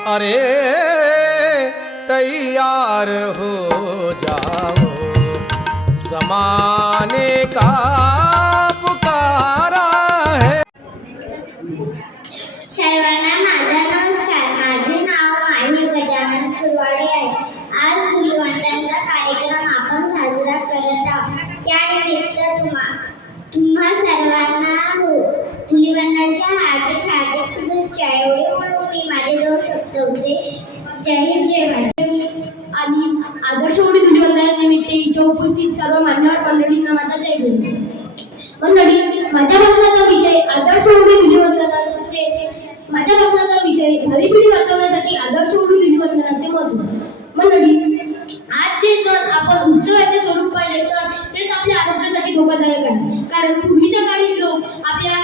अरे तैयार हो जाओ, ज़माने का पुकारा है। सर्वांना माझा नमस्कार. माझे नाव माही गजानन कुरवाडे आहे. आज धुलिवंदनचा कार्यक्रम आपण साजरा करत आहोत. त्यानिमित्त तुम्हा सर्वांना धुलिवंदनच्या हार्दिक शुभेच्छा. एवढे म्हणून मी माझे 2 शब्द होते. जय हिंद, जय भारत. आणि आदर्श होळी धुलिवंदनानिमित्त इथे उपस्थित सर्व मान्यवर मंडळींना माझा जय भीम. मंडळी, माझ्या भाषणाचा विषय आदर्श होळी धुलिवंदनाचे. माझ्या भाषणाचा विषय भावी पिढी वाचवण्यासाठी आदर्श होळी धुलिवंदनाचे महत्त्व. मंडळी, आजचे सण आपण उत्सवाचे स्वरूप पाहिले तर तेच आपल्या आरोग्यासाठी धोकादायक आहे. कारण पूर्वीच्या काळी लोक आपल्या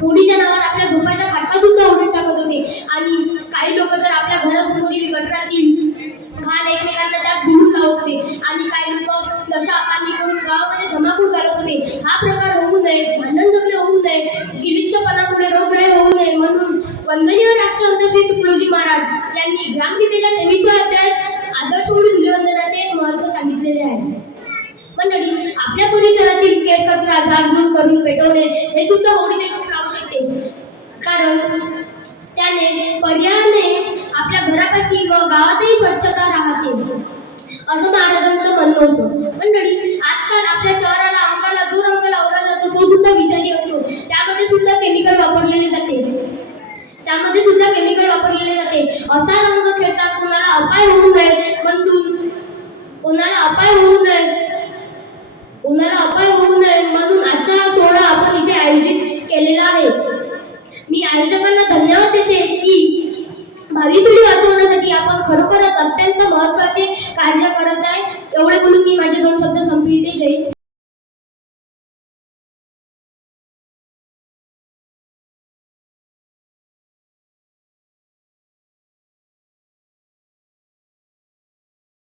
होळीच्या नावावर आपल्या झोपायच्या खाटका सुद्धा उडून टाकत होते आणि काही लोक तर आपल्या घरासमोरील गटारातील घाण एकमेकांना त्यात भिडून लावत होते आणि काही लोक नशा पाणी करून गावामध्ये धमाकूळ घालत होते. हा प्रकार होऊ नये, भांडण जगणे होऊ नये, गिलिच्छपणामुळे रोगराई होऊ नये म्हणून वंदनीय राष्ट्रसंत श्री तुकडोजी महाराज यांनी ग्रामगीतेच्या 23व्या अध्यायात आदर्श होळी धुलिवंदनाचे महत्त्व सांगितलेले आहे. मंडळी, आपल्या परिसरातील केर कचरा झाडझूड करून पेटवणे हे सुद्धा होळीचे रूप राहू शकते. कारण त्याने पर्यायाने आपल्या घरापाशी व गावातही स्वच्छता राहते असं महाराजांचं म्हणणं होतं. मंडळी, आजकाल आपल्या चेहऱ्याला अंगाला जो रंग लावला जातो तो सुद्धा विषारी असतो. त्यामध्ये सुद्धा केमिकल वापरलेले जाते. असा रंग खेळताना कोणाला अपाय होऊ नये म्हणून आजचा हा सोहळा आपण इथे आयोजित केलेला आहे. मी आयोजकांना धन्यवाद देते की भावी पिढी वाचवण्यासाठी आपण खरोखरच अत्यंत महत्त्वाचे